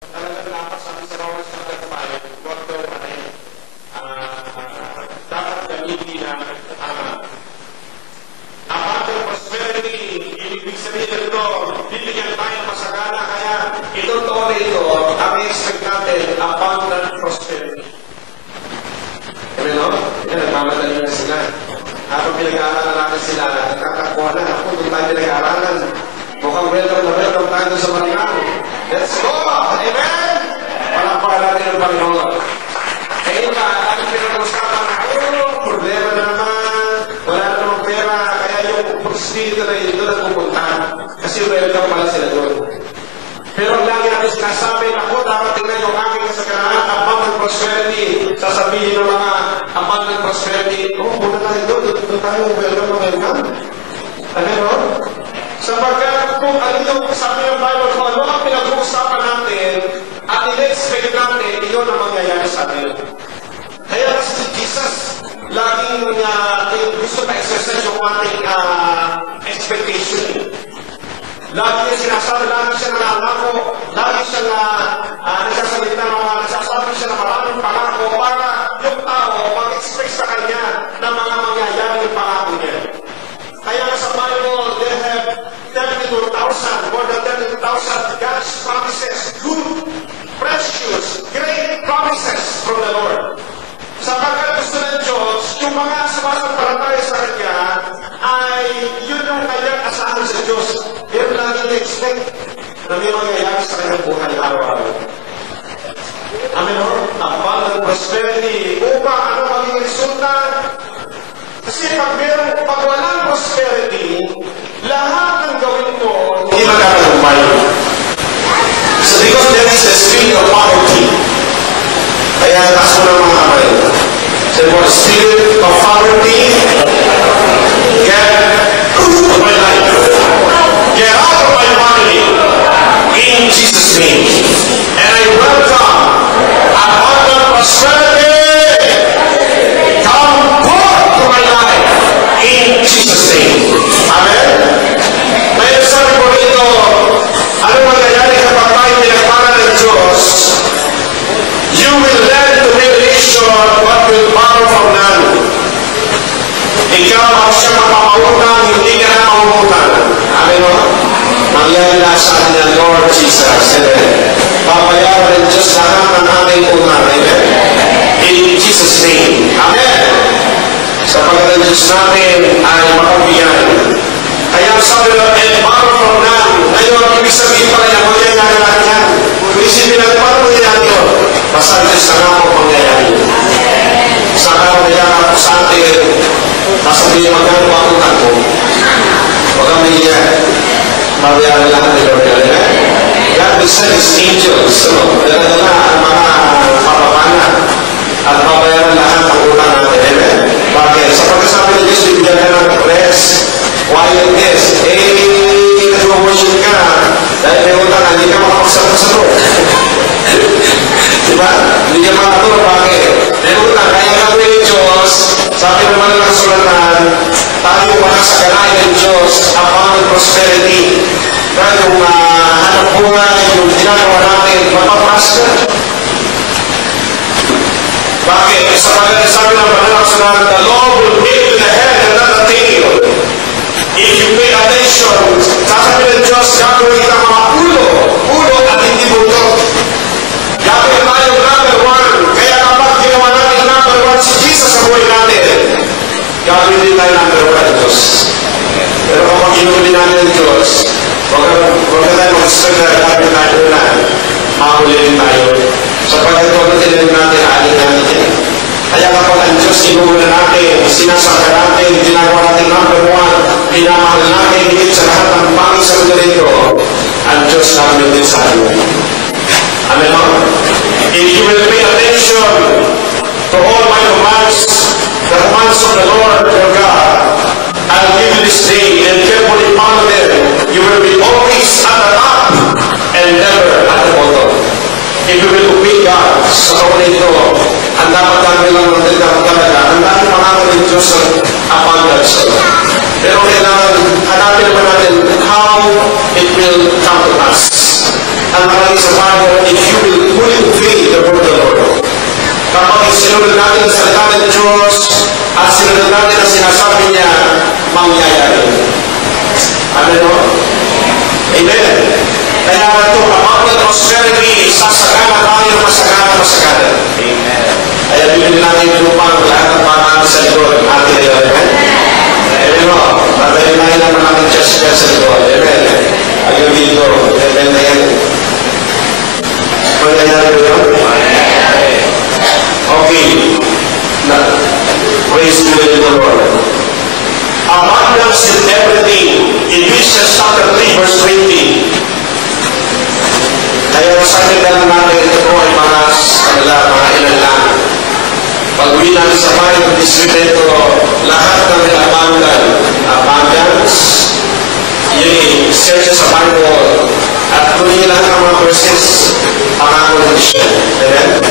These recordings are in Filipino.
Talagang dapat sabi sa Romans chapter 5, huwag daw dapat gamitin ang abundant prosperity. Ibig sabihin ito, bibigyan tayo ng masagana, kaya itong taon na ito, ang expect natin, abundant prosperity. Kami no? Yan, nagmamadali na sila. Habang pinag-aaralan natin sila, nagkakakuha na. Ako, doon tayo pinag-aaralan. Mukhang welcome tayo doon sa Vatican. Let's go! Amen! Palampakan natin ang Panginoon. Kaya ba, ang pinag-usapan na, problema na naman, wala na namang pera, kaya yung espiritu na yun doon ang pupunta. Kasi welcome pala sila doon. Pero ang lagi natin sinasabi, ako, dapat tingnan yung aking kasaganaan, abundant prosperity. Sasabihin ng mga abundant prosperity, muna tayo doon tayo, welcome. Ano no? Sapagkat kung ano yung sabi ng Bible, kung ano ang pinag-uusapan natin, at in-expect natin, iyon ang mangyayari sa atin. Kaya si Jesus, laging gusto na exercise yung ating expectation. Lagi niya sinasabi, lagi siya nanangako, lagi siya nagsasalita, nagsasabi siya na maraming pangako para yung tao mag-expect sa kanya na mga mangyayari yung pangako niya. Kaya sa Bible, they have 32,000, more than 32,000 God's promises, good, precious, great promises from the Lord. Sapagkat gusto ng Diyos, yung mga sumasampalataya sa Kanya, ay yun ang kanyang asahan sa Diyos. Pero lagi na-expect na may mangyayari sa kanyang buhay araw-araw. Amen o? Abundant prosperity. Upang ano maging resulta? Kasi pag walang prosperity, lahat ng gawin mo, hindi magkakagumpay. So because there is a spirit of poverty, kaya taas mo ng mga kamay. So for the spirit of poverty, get out of my life. Get out of my family. In Jesus' name. And I welcome abundant prosperity. Come forth to my life. In Jesus' name. Amen? May sabi ko dito, ano mangyayari kapag tayo pinagpala ng Diyos? You will learn to be sure what will borrow from none. Ikaw ang siya mapapautan, hindi ka na maumutan. Amen o? Mangyayalasan niya, Lord Jesus. Amen. Papayaran ng Diyos lahat ng aming unan. Amen. In Jesus' name. Amen. Sapagkat ang Diyos natin ay makabiyan. Kaya sabi na, and borrow from none. Ngayon, ibig sabihin pala yan, mangyayari lahat yan. Kung isipin natin, paano mangyayari yun? Basta Diyos na nga po mangyayari. Sa araw na yan, sa atin, sasabihin magkano ako ko. Huwag kang mahiya. Mabayari lahat ni Lord. God will send His angels. Dala-dala ang mga papapana at mabayaran lahat ang utang natin. Amen? Bakit? Sa pagkasabi ni Diyos, bibigyan ka ng rest, quietness. Nag-worship ka dahil may utang, hindi ka makapagsato-sato. Diba? Hindi ka makaturo. Bakit? May utang. Kaya gagawin ni Diyos, sabi naman ng kasulatan, tayo makasaganain ng Diyos, abundant prosperity. Kaya yung hanap buhay, yung ginagawa natin, mapaprosper. Bakit? Sabi ng kasulatan, the Lord will give you the head and not the tail. If you pay attention, sasabihin ng Diyos, gagawin ka mga ulo at hindi buto. Gagawin tayo number one. Kaya kapag ginawa natin number one si Jesus sa buhay natin, gagawin din tayo number one ng Diyos. Pero kapag ginuli natin ng Diyos, huwag ka tayo mag-expect na gagawin tayo na mahuli din tayo. Sapagkat huwag natin natin, alin natin yan. Kaya kapag ang Diyos ginuli natin, sinasaka natin, ginagawa natin number one, pinamahal natin, higit sa lahat ng pangis sa mundo nito, ang Diyos namin din sa atin. Amen o? If you will pay attention to all my commands, the commands of the Lord your God, I'll give you this day and carefully follow them. You will be always at the top and never at the bottom. If you will obey God sa kauna ito, ang dapat gagawin lang natin talaga, ang dahil pangalan ng Diyos ng abundance. Pero kailangan hanapin naman natin how it will come to pass. Ang nakalagay sa Bible, if you pinag-sabay ng distrito lahat ng abundance, yung search sa Bible, at kunin lahat ng mga verses, pangako ng siya. Amen?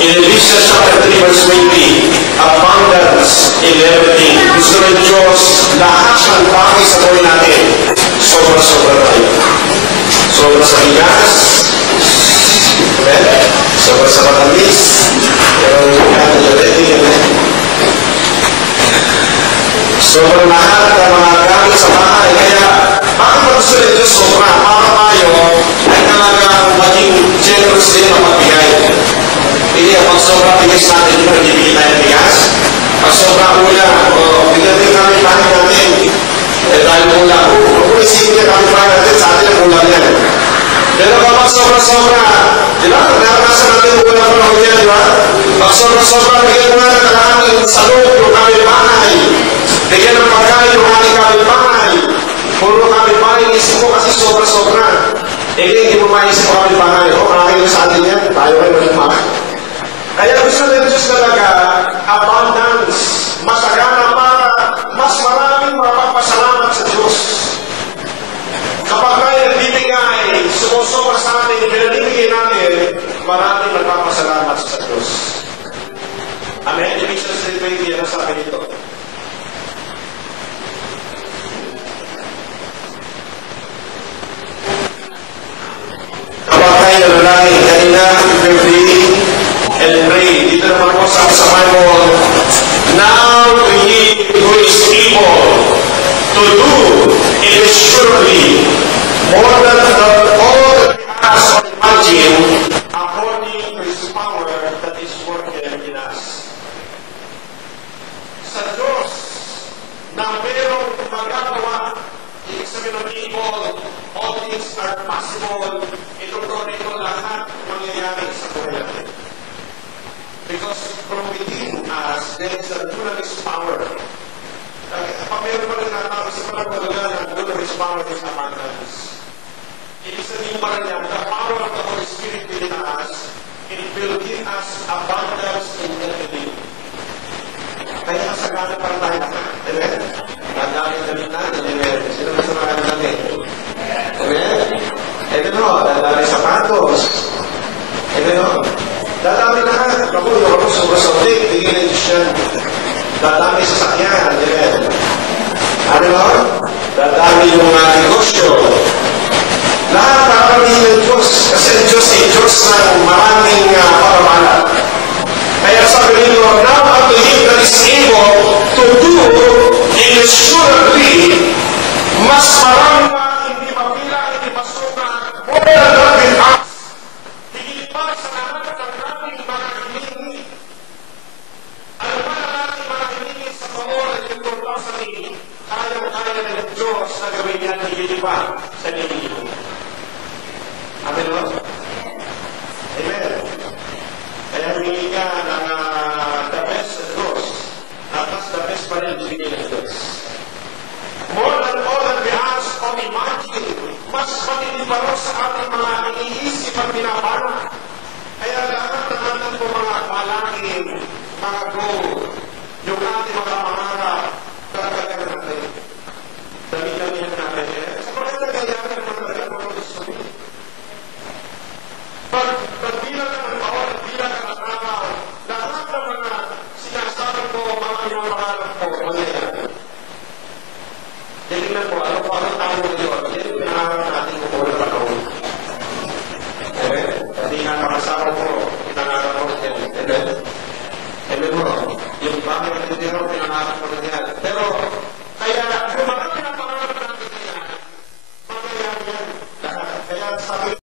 In Ephesians chapter 3 verse 20, abundance in everything. Gusto ng Diyos, lahat ng bagay sa buhay natin, sobra-sobra tayo. Sobra sa bigas, amen? Sobra sa matamis, pero amen? Sobrang lahat ng mga gamit sa bahay. Kaya, bakit ba gusto ng Diyos sobra? Para tayo ay talagang maging generous din mapagbigay. Hindi, pag sobrang bigas natin, hindi ba nagbibigay tayo ng bigas? Pag sobrang ulang, bigyan din kami bahay natin. Dahil ulang, kung isipin niya kami bahay natin, sa atin ang ulang yan. Pero kapag sobra-sobra, di ba? Naranasan natin ulang panahon yan, di ba? Pag sobra-sobra, bigyan mo nga ng kalahanin sa loob yung kami bahay. Bigyan ng pagkain yung ating kapitbahay. Puro kapitbahay, isip mo kasi sobra-sobra. Hindi mo maisip mo kapitbahay. Akin sa atin yan. Tayo kayo kapitbahay. Kaya gusto ng Diyos talaga, abundance, masagana para mas maraming mapapasalamat sa Diyos. Kapag tayo nagbibigay, sumusobra sa atin, pinanibigay natin, maraming nagpapasalamat sa Diyos. Amen? Ephesians 3:20, ano sabi nito? Kapag tayo nalangin, kanina, and pray. Dito naman po sa Bible, now to Him who is able to do immeasurably more than all that we ask or imagine, according to His power that is working in us. Sa Diyos, na merong magagawa, ibig sabihin ng people, all things are possible. Ito lahat mangyayari sa buhay natin. Because from within us, there is a dunamis power. Pag meron pa rin natawag sa panagpagalan, ang dunamis power is abundance. Ibig sabihin pa rin yan, the power of the Holy Spirit within us, it will give us abundance in everything. Kaya kasagana pa rin tayo naman. Amen? Dadami-damit natin. Amen? Sino na sa mga damit? Amen? Ito no, dadami sapatos. Ito no, dadami lahat. Ako, yung ako sobra-sobra, bigyan ng Diyos yan. Dadami sa sakyan. Amen? Ano no? Dadami yung mga negosyo. Lahat nakakabili ng Diyos. Kasi ang Diyos ay Diyos ng maraming pagmamahal. Kaya sabi nito, now unto Him that is able to do immeasurably, mas marami pa, hindi mapila, hindi masobra, more than that we ask. Higit pa sa lahat ng ating mga hinihingi. Ano ba ang ating mga hinihingi sa pamor at yung turlaw sa tingin? Kayang-kaya ng Diyos na gawin yan higit pa sa hinihingi. Amen o? Amen. Kaya humingi ka ng the best sa Diyos. At mas the best pa rin humingi ng Diyos. More than all that we ask or imagine, mas matitibaro sa ating mga iniisip at pinapana. Kaya lahat ng ating mga palangin, mga goal, yung ating mga pangarap, karagdagan natin. Dami-damihan natin. Sa mga nagayari ng mga gusto. Pagbilang ka ng bawal, pagbilang ka ng araw, lahat ng mga sinasabi ko, mga pinapangarap ko, mangyayari. Tingnan po, ano po ang tao ngayon? Yan yung pinangarap natin kung wala pa ako. Hindi nga nakasama ko, pinangarap ko yan. Amen mo, yung bagay na tinitiro, pinangarap ko na yan. Pero,